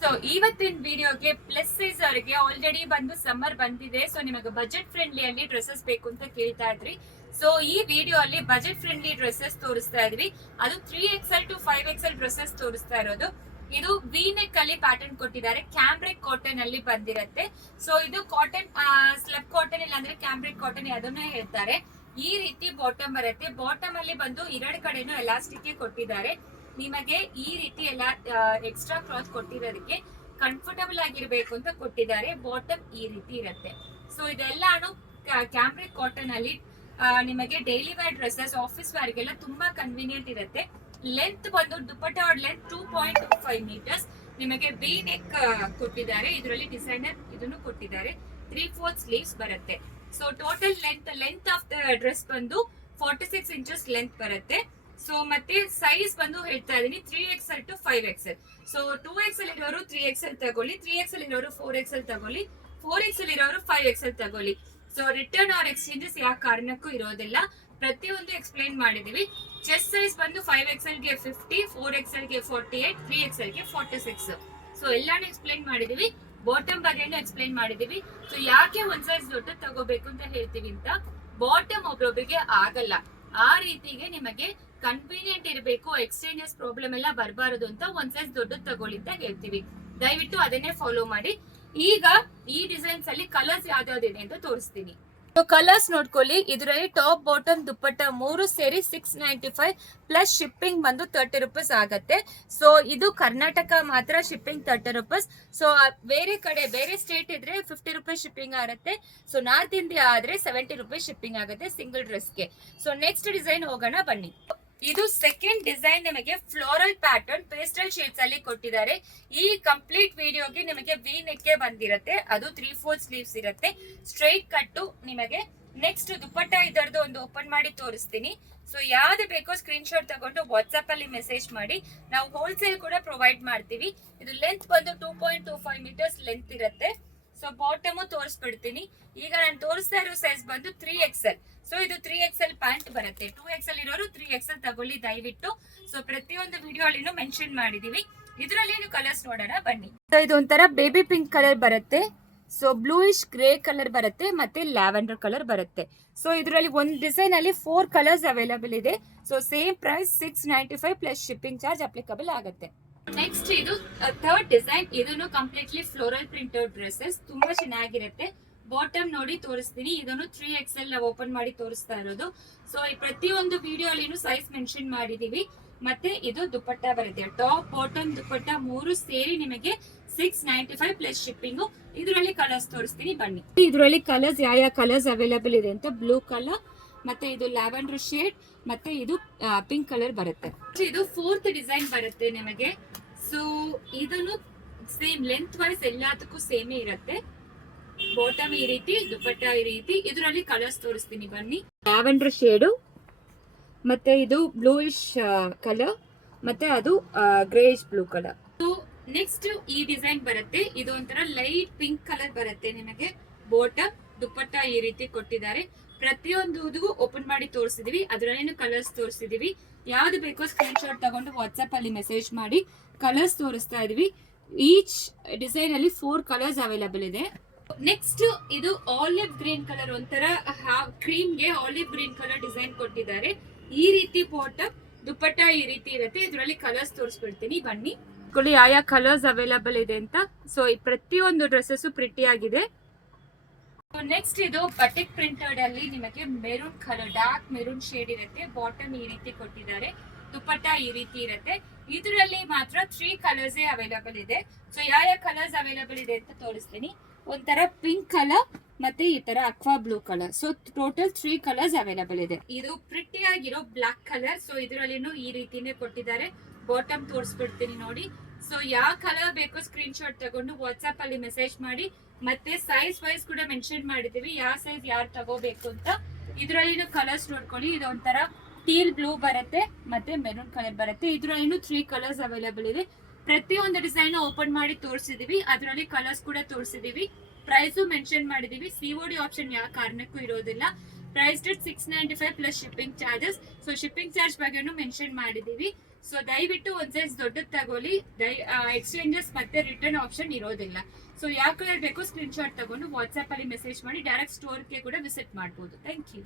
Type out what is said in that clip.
So ಇವತ್ತಿನ ವಿಡಿಯೋಗೆ plus size ಅವರಿಗೆ ಆಲ್ರೆಡಿ ಬಂದು ಸಮ್ಮರ್ ಬಂದಿದೆ. ಸೊ ನಿಮಗೆ ಬಜೆಟ್ ಫ್ರೆಂಡ್ಲಿ ಅಲ್ಲಿ ಡ್ರೆಸ್ಸಸ್ ಬೇಕು ಅಂತ ಕೇಳ್ತಾ ಇದ್ರಿ. ಸೊ ಈ ವಿಡಿಯೋ ಅಲ್ಲಿ ಬಜೆಟ್ ಫ್ರೆಂಡ್ಲಿ ಡ್ರೆಸ್ಸಸ್ ತೋರಿಸ್ತಾ ಇದ್ವಿ. ಅದು 3XL to 5XL ಡ್ರೆಸ್ಸಸ್ ತೋರಿಸ್ತಾ ಇರೋದು. ಇದು ವಿ ನೆಕ್ ಅಲ್ಲಿ ಪ್ಯಾಟರ್ನ್ ಕೊಟ್ಟಿದ್ದಾರೆ. ಕ್ಯಾಂಬ್ರಿಕ್ ಕಾಟನ್ ಅಲ್ಲಿ ಬಂದಿರತ್ತೆ. ಸೊ ಇದು ಕಾಟನ್ ಸ್ಲಬ್ ಕಾಟನ್ ಇಲ್ಲ ಅಂದ್ರೆ ಕ್ಯಾಂಬ್ರಿಕ್ ಕಾಟನ್ ಅದನ್ನ ಹೇಳ್ತಾರೆ. ಈ ರೀತಿ ಬಾಟಮ್ ಬರುತ್ತೆ. ಬಾಟಮ್ ಅಲ್ಲಿ ಬಂದು 2 ಕಡೆನೂ ಎಲಾಸ್ಟಿಕ್ ಕೊಟ್ಟಿದ್ದಾರೆ. ನಿಮಗೆ ಈ ರೀತಿ ಎಲ್ಲ ಎಕ್ಸ್ಟ್ರಾ ಕ್ಲಾತ್ ಕೊಟ್ಟಿರೋದಕ್ಕೆ ಕಂಫರ್ಟಬಲ್ ಆಗಿರ್ಬೇಕು ಅಂತ ಕೊಟ್ಟಿದ್ದಾರೆ. ಬಾಟಮ್ ಈ ರೀತಿ ಇರುತ್ತೆ. ಸೊ ಇದೆಲ್ಲಾನು ಕ್ಯಾಂಬ್ರಿಕ್ ಕಾಟನ್ ಅಲ್ಲಿ ನಿಮಗೆ ಡೈಲಿ ವೇರ್ ಡ್ರೆಸ್ಸಸ್, ಆಫೀಸ್ ವೇರ್ಗೆಲ್ಲ ತುಂಬಾ ಕನ್ವೀನಿಯಂಟ್ ಇರುತ್ತೆ. ಲೆಂತ್ ಬಂದು ದುಪಟ್ಟಾ ಲೆಂತ್ 2.25 ಮೀಟರ್ಸ್. ನಿಮಗೆ ವಿ ನೆಕ್ ಕೊಟ್ಟಿದ್ದಾರೆ. ಇದರಲ್ಲಿ ಡಿಸೈನರ್ ಇದನ್ನು ಕೊಟ್ಟಿದ್ದಾರೆ. 3/4 ಸ್ಲೀವ್ಸ್ ಬರುತ್ತೆ. So total length of the dress ಬಂದು 46 ಇಂಚಸ್ ಲೆಂತ್ ಬರುತ್ತೆ. ಸೊ ಮತ್ತೆ ಸೈಜ್ ಬಂದು ಹೇಳ್ತಾ ಇದೀನಿ 3XL to 5XL. So 2XL ಇರೋರು 3XL ತಗೊಳ್ಳಿ, 3XL ಇರೋರು 4XL ತಗೊಳ್ಳಿ, 4XL ಇರೋರು 5XL ತಗೊಳ್ಳಿ. ಸೊ ರಿಟರ್ನ್ ಆರ್ ಎಕ್ಸ್ಚೇಂಜಸ್ ಯಾವ ಕಾರಣಕ್ಕೂ ಇರೋದಿಲ್ಲ. ಪ್ರತಿಯೊಂದು ಎಕ್ಸ್ಪ್ಲೈನ್ ಮಾಡಿದೀವಿ. ಚೆಸ್ಟ್ ಸೈಜ್ ಬಂದು 5XL ಗೆ 50, 4XL ಗೆ 48, 3XL ಗೆ 46. ಸೊ ಎಲ್ಲಾನು ಎಕ್ಸ್ಪ್ಲೈನ್ ಮಾಡಿದೀವಿ. ಬಾಟಮ್ ಬಗ್ಗೆನೂ ಎಕ್ಸ್ಪ್ಲೈನ್ ಮಾಡಿದೀವಿ. ಸೊ ಯಾಕೆ ಒಂದ್ ಸೈಜ್ ದೊಡ್ಡ ತಗೋಬೇಕು ಅಂತ ಹೇಳ್ತೀವಿ ಅಂತ, ಬಾಟಮ್ ಒಬ್ರೊಬ್ರಿಗೆ ಆಗಲ್ಲ. ಆ ರೀತಿಗೆ ನಿಮಗೆ ಕನ್ವೀನಿಯಂಟ್ ಇರಬೇಕು, ಎಕ್ಸ್ಚೇಂಜಸ್ ಪ್ರಾಬ್ಲಮ್ ಎಲ್ಲ ಬರಬಾರದು ಅಂತ ಒಂದ್ ಸೈಜ್ ದೊಡ್ಡದು ತಗೊಳ್ಳಿ ಅಂತ ಹೇಳ್ತೀವಿ. ದಯವಿಟ್ಟು ಅದನ್ನೇ ಫಾಲೋ ಮಾಡಿ. ಈಗ ಈ ಡಿಸೈನ್ಸ್ ಅಲ್ಲಿ ಕಲರ್ಸ್ ಯಾವ್ದಾವ್ದಿದೆ ಅಂತ ತೋರಿಸ್ತೀನಿ. ಕಲರ್ಸ್ ನೋಡ್ಕೊಳ್ಳಿ. ಇದರಲ್ಲಿ ಟಾಪ್ ಬಾಟಮ್ ದುಪ್ಪಟ್ಟ 3 ಸೇರಿ 695 ಪ್ಲಸ್ ಶಿಪ್ಪಿಂಗ್ ಬಂದು 30 ರೂಪೀಸ್ ಆಗತ್ತೆ. ಸೊ ಇದು ಕರ್ನಾಟಕ ಮಾತ್ರ ಶಿಪ್ಪಿಂಗ್ 30 ರೂಪೀಸ್. ಸೊ ಬೇರೆ ಕಡೆ ಬೇರೆ ಸ್ಟೇಟ್ ಇದ್ರೆ 50 ರೂಪೀಸ್ ಶಿಪ್ಪಿಂಗ್ ಆಗುತ್ತೆ. ಸೊ ನಾರ್ತ್ ಇಂಡಿಯಾ ಆದ್ರೆ 70 ರೂಪೀಸ್ ಶಿಪ್ಪಿಂಗ್ ಆಗುತ್ತೆ ಸಿಂಗಲ್ ಡ್ರೆಸ್ಗೆ. ಸೊ ನೆಕ್ಸ್ಟ್ ಡಿಸೈನ್ ಹೋಗೋಣ ಬನ್ನಿ. ಇದು ಸೆಕೆಂಡ್ ಡಿಸೈನ್. ನಿಮಗೆ ಫ್ಲೋರಲ್ ಪ್ಯಾಟರ್ನ್ ಪೇಸ್ಟಲ್ ಶೇಡ್ಸ್ ಅಲ್ಲಿ ಕೊಟ್ಟಿದ್ದಾರೆ. ಈ ಕಂಪ್ಲೀಟ್ ವಿಡಿಯೋಗೆ ನಿಮಗೆ ವಿ ನೆಕ್ ಬಂದಿರತ್ತೆ. ಅದು 3/4 ಸ್ಲೀವ್ಸ್ ಇರುತ್ತೆ. ಸ್ಟ್ರೈಟ್ ಕಟ್ಟು ನಿಮಗೆ. ನೆಕ್ಸ್ಟ್ ದುಪ್ಪಟ್ಟ ಇದರದ್ದು ಒಂದು ಓಪನ್ ಮಾಡಿ ತೋರಿಸ್ತೀನಿ. ಸೊ ಯಾವ್ದು ಬೇಕೋ ಸ್ಕ್ರೀನ್ ಶಾಟ್ ತಗೊಂಡು ವಾಟ್ಸ್ಆಪ್ ಅಲ್ಲಿ ಮೆಸೇಜ್ ಮಾಡಿ. ನಾವು ಹೋಲ್ಸೇಲ್ ಕೂಡ ಪ್ರೊವೈಡ್ ಮಾಡ್ತೀವಿ. ಇದು ಲೆಂತ್ ಬಂದು 2.25 ಮೀಟರ್ಸ್ ಲೆಂತ್ ಇರುತ್ತೆ. ಸೊ ಬಾಟಮ್ ತೋರಿಸ್ಬಿಡ್ತೀನಿ. ಈಗ ನಾನು ತೋರಿಸ್ತಾ ಇರೋ ಸೈಜ್ ಬಂದು 3XL. ಸೊ ಇದು 3XL ಪ್ಯಾಂಟ್ ಬರುತ್ತೆ. 2XL ಇರೋರು 3XL ತಗೊಳ್ಳಿ ದಯವಿಟ್ಟು. ಸೊ ಪ್ರತಿಯೊಂದು ವಿಡಿಯೋ ಅಲ್ಲಿನೂ ಮೆನ್ಷನ್ ಮಾಡಿದೀವಿ. ಇದರಲ್ಲಿ ಕಲರ್ಸ್ ನೋಡೋಣ ಬನ್ನಿ. ಇದು ಒಂಥರ ಬೇಬಿ ಪಿಂಕ್ ಕಲರ್ ಬರುತ್ತೆ. ಸೊ ಬ್ಲೂಯಿಶ್ ಗ್ರೇ ಕಲರ್ ಬರುತ್ತೆ ಮತ್ತೆ ಲ್ಯಾವೆಂಡರ್ ಕಲರ್ ಬರುತ್ತೆ. ಸೊ ಇದರಲ್ಲಿ ಒಂದು ಡಿಸೈನ್ ಅಲ್ಲಿ 4 ಕಲರ್ಸ್ ಅವೈಲಬಲ್ ಇದೆ. So same price 695 plus shipping charge applicable ಆಗುತ್ತೆ. ನೆಕ್ಸ್ಟ್ ಇದು ಥರ್ಡ್ ಡಿಸೈನ್. ಇದನ್ನು ಕಂಪ್ಲೀಟ್ಲಿ ಫ್ಲೋರಲ್ ಪ್ರಿಂಟೆಡ್ ಡ್ರೆಸ್ಸಸ್ ತುಂಬಾ ಚೆನ್ನಾಗಿರುತ್ತೆ. ಬಾಟಮ್ ನೋಡಿ ತೋರಿಸ್ತೀನಿ. ಇದನ್ನು 3XL ನಾವು ಓಪನ್ ಮಾಡಿ ತೋರಿಸ್ತಾ ಇರೋದು. ಸೊ ಈ ಪ್ರತಿಯೊಂದು ವಿಡಿಯೋ ಅಲ್ಲಿ ಸೈಜ್ ಮೆನ್ಷನ್ ಮಾಡಿದೀವಿ. ಮತ್ತೆ ಇದು ದುಪ್ಪಟ್ಟ ಬರುತ್ತೆ. ಟಾಪ್ ಬಾಟಮ್ ದುಪ್ಪಟ್ಟ 3 ಸೇರಿ ನಿಮಗೆ 695 ಪ್ಲಸ್ ಶಿಪ್ಪಿಂಗ್. ಇದರಲ್ಲಿ ಕಲರ್ಸ್ ತೋರಿಸ್ತೀನಿ ಬನ್ನಿ. ಇದರಲ್ಲಿ ಕಲರ್ಸ್ ಯಾವ ಕಲರ್ಸ್ ಅವೈಲಬಲ್ ಇದೆ ಅಂತ, ಬ್ಲೂ ಕಲರ್ ಮತ್ತೆ ಇದು ಲ್ಯಾವೆಂಡರ್ ಶೇಡ್ ಮತ್ತೆ ಇದು ಪಿಂಕ್ ಕಲರ್ ಬರುತ್ತೆ. ಇದು 4th ಡಿಸೈನ್ ಬರುತ್ತೆ ನಿಮಗೆ. ಸೊ ಇದನ್ನು ಸೇಮ್ ಲೆಂತ್ ವೈಸ್ ಎಲ್ಲದಕ್ಕೂ ಸೇಮೇ ಇರುತ್ತೆ. ಬಾಟಮ್ ಈ ರೀತಿ, ದುಪ್ಪಟ್ಟ ಈ ರೀತಿ. ಇದರಲ್ಲಿ ಕಲರ್ಸ್ ತೋರಿಸ್ತೀನಿ ಬನ್ನಿ. ಲ್ಯಾವೆಂಡರ್ ಶೇಡು ಮತ್ತೆ ಇದು ಬ್ಲೂಯಿಶ್ ಕಲರ್ ಮತ್ತೆ ಅದು greyish blue colour. So next ಈ ಡಿಸೈನ್ ಬರುತ್ತೆ. ಇದು ಒಂಥರ ಲೈಟ್ ಪಿಂಕ್ ಕಲರ್ ಬರುತ್ತೆ ನಿಮಗೆ. ಬಾಟಮ್ ದುಪ್ಪಟ್ಟ ಈ ರೀತಿ ಕೊಟ್ಟಿದ್ದಾರೆ. ಪ್ರತಿಯೊಂದು ಓಪನ್ ಮಾಡಿ ತೋರಿಸಿದೀವಿ. ಅದರಲ್ಲೇನು ಕಲರ್ಸ್ ತೋರಿಸಿದೀವಿ. ಯಾವ್ದು ಬೇಕೋ ಸ್ಕ್ರೀನ್ ಶಾಟ್ ತಗೊಂಡು ವಾಟ್ಸ್ಆಪ್ ಅಲ್ಲಿ ಮೆಸೇಜ್ ಮಾಡಿ. ಕಲರ್ಸ್ ತೋರಿಸ್ತಾ ಇದೀವಿ. ಈಚ್ ಡಿಸೈನ್ ಅಲ್ಲಿ 4 ಕಲರ್ಸ್ ಅವೈಲಬಲ್ ಇದೆ. ನೆಕ್ಸ್ಟ್ ಇದು ಆಲಿವ್ ಗ್ರೀನ್ ಕಲರ್, ಒಂಥರ ಕ್ರೀಮ್ ಗೆ ಆಲಿವ್ ಗ್ರೀನ್ ಕಲರ್ ಡಿಸೈನ್ ಕೊಟ್ಟಿದ್ದಾರೆ. ಈ ರೀತಿ ಬಾಟಮ್ ದುಪ್ಪಟ್ಟ ಈ ರೀತಿ ಇರುತ್ತೆ. ಇದರಲ್ಲಿ ಕಲರ್ಸ್ ತೋರಿಸ್ಬಿಡ್ತೀನಿ ಬನ್ನಿ. ಯಾವ ಕಲರ್ಸ್ ಅವೈಲಬಲ್ ಇದೆ ಅಂತ. ಸೊ ಈ ಪ್ರತಿಯೊಂದು ಡ್ರೆಸ್ಸಸ್ ಪ್ರಿಟಿ ಆಗಿದೆ. ನೆಕ್ಸ್ಟ್ ಇದು ಬಟಿಕ್ ಪ್ರಿಂಟೆಡ್ ಅಲ್ಲಿ ನಿಮಗೆ maroon colour, dark maroon shade ಇರುತ್ತೆ. ಬಾಟಮ್ ಈ ರೀತಿ ಕೊಟ್ಟಿದ್ದಾರೆ. ದುಪ್ಪಟ್ಟ ಈ ರೀತಿ ಇರುತ್ತೆ. ಇದರಲ್ಲಿ ಮಾತ್ರ 3 ಕಲರ್ಸ್ ಅವೈಲಬಲ್ ಇದೆ. ಸೊ ಯಾವ ಕಲರ್ಸ್ ಅವೈಲಬಲ್ ಇದೆ ಅಂತ ತೋರಿಸ್ತೀನಿ. ಒಂಥರ ಪಿಂಕ್ ಕಲರ್ ಮತ್ತೆ ಈ ತರ aqua blue colour. So total 3 colours available ಇದೆ. ಇದು ಪ್ರಿಟಿ ಆಗಿರೋ ಬ್ಲಾಕ್ ಕಲರ್. ಸೊ ಇದರಲ್ಲಿನೂ ಈ ರೀತಿನೇ ಕೊಟ್ಟಿದ್ದಾರೆ. ಬಾಟಮ್ ತೋರಿಸ್ಬಿಡ್ತೀನಿ ನೋಡಿ. ಸೊ ಯಾವ ಕಲರ್ ಬೇಕೋ ಸ್ಕ್ರೀನ್ ಶಾಟ್ ತಗೊಂಡು ವಾಟ್ಸ್ಆಪ್ ಅಲ್ಲಿ ಮೆಸೇಜ್ ಮಾಡಿ. ಮತ್ತೆ ಸೈಜ್ ವೈಸ್ ಕೂಡ ಮೆನ್ಷನ್ ಮಾಡಿದೀವಿ, ಯಾವ ಸೈಜ್ ಯಾರು ತಗೋಬೇಕು ಅಂತ. ಇದರಲ್ಲಿನೂ ಕಲರ್ಸ್ ನೋಡ್ಕೊಳ್ಳಿ. ಇದು ಒಂಥರ ಟೀಲ್ ಬ್ಲೂ ಬರುತ್ತೆ ಮತ್ತೆ ಮೆರೂನ್ ಕಲರ್ ಬರುತ್ತೆ. ಇದರಲ್ಲಿನೂ 3 ಕಲರ್ಸ್ ಅವೈಲಬಲ್ ಇದೆ. ಪ್ರತಿಯೊಂದು ಡಿಸೈನ್ ಓಪನ್ ಮಾಡಿ ತೋರಿಸಿದೀವಿ. ಅದರಲ್ಲಿ ಕಲರ್ಸ್ ಕೂಡ ತೋರಿಸಿದೀವಿ. ಪ್ರೈಸ್ ಮೆನ್ಷನ್ ಮಾಡಿದೀವಿ. COD ಆಪ್ಷನ್ ಯಾವ ಕಾರಣಕ್ಕೂ ಇರೋದಿಲ್ಲ. Price 695 plus shipping charges. So shipping charge ಬಗ್ಗೆನೂ ಮೆನ್ಷನ್ ಮಾಡಿದೀವಿ. ಸೊ ದಯವಿಟ್ಟು ಒಂದ್ ಸೈಜ್ ದೊಡ್ಡದ್ ತಗೊಳ್ಳಿ. ಎಕ್ಸ್ಚೇಂಜಸ್ ಮತ್ತೆ ರಿಟರ್ನ್ ಆಪ್ಷನ್ ಇರೋದಿಲ್ಲ. ಸೊ ಯಾವ ಕಲರ್ ಬೇಕೋ ಸ್ಕ್ರೀನ್ ಶಾಟ್ ತಗೊಂಡು ವಾಟ್ಸ್ಆಪ್ ಅಲ್ಲಿ ಮೆಸೇಜ್ ಮಾಡಿ ಡೈರೆಕ್ಟ್ ಸ್ಟೋರ್ಗೆ ಕೂಡ ವಿಸಿಟ್ ಮಾಡಬಹುದು. Thank you.